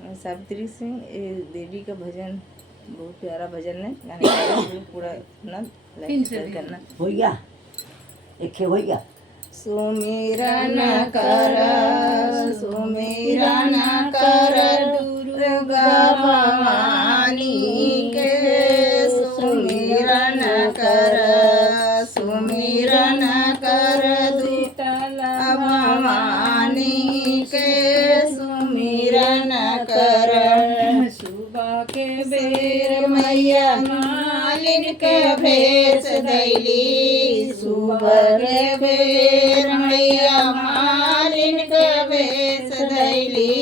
मैं सावित्री सिंह। ये देवी का भजन बहुत प्यारा भजन है, गाने का आप लोग पूरा अपना लाइक शेयर करना। हो गया एक हो गया। सुमिरन कर सुमिरन कर दुर्गा भवानी के, सुमिरन कर सुमिरन कर शीतला भवानी के, सुमिरन कर। सुबह के बेर मैया मालिन के भेष दैली, सुबह के बेर मैया मालिन के भेष दैली।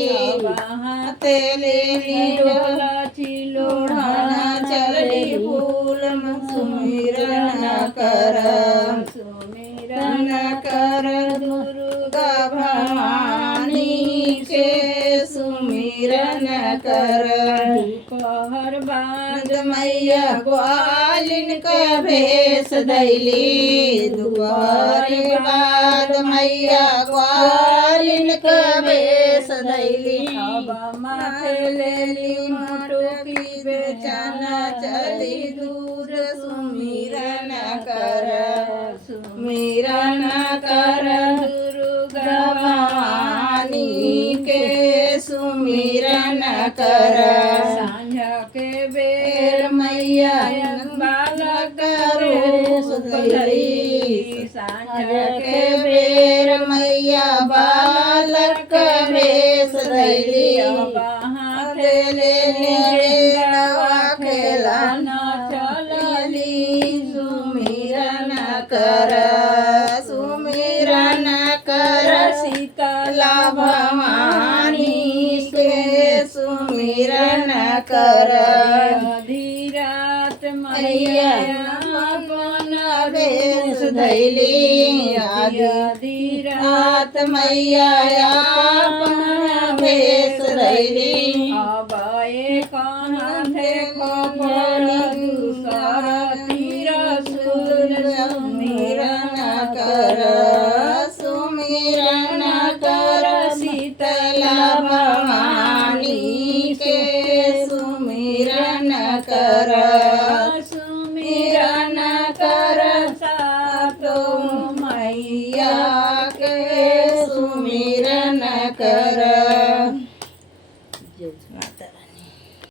हाथे लेली डोला चिलोढ़ा चली फूल, सुमिरन कर सुमिरन कर दुर्गा भवानी के, सुमिरन कर। दोपहर बाद मैया ग्वालिन का भेष दैली, दोपहर बाद मैया ग्वालिन का भेष दैली। अब माथे लेली मोटकी बेचना चली दूर, सुमिरन कर सुमिरन कर दुर्गा भवानी के, सुमिरन कर। सांझ के बेर मैया बालक रूप धरी, सांझ के बेर मैया बालक भेष धैली। हाथ लेली डवा खेलाना चलली, सुमिरन कर सुमिरन कर शीतला भवानी के, सुमिरन कर। आधी रात मैया अपन भेष धैली, आधी रात मैया अपन भेष धैली। अब कहाँ देखो दूसरा तीर सुमिरन कर।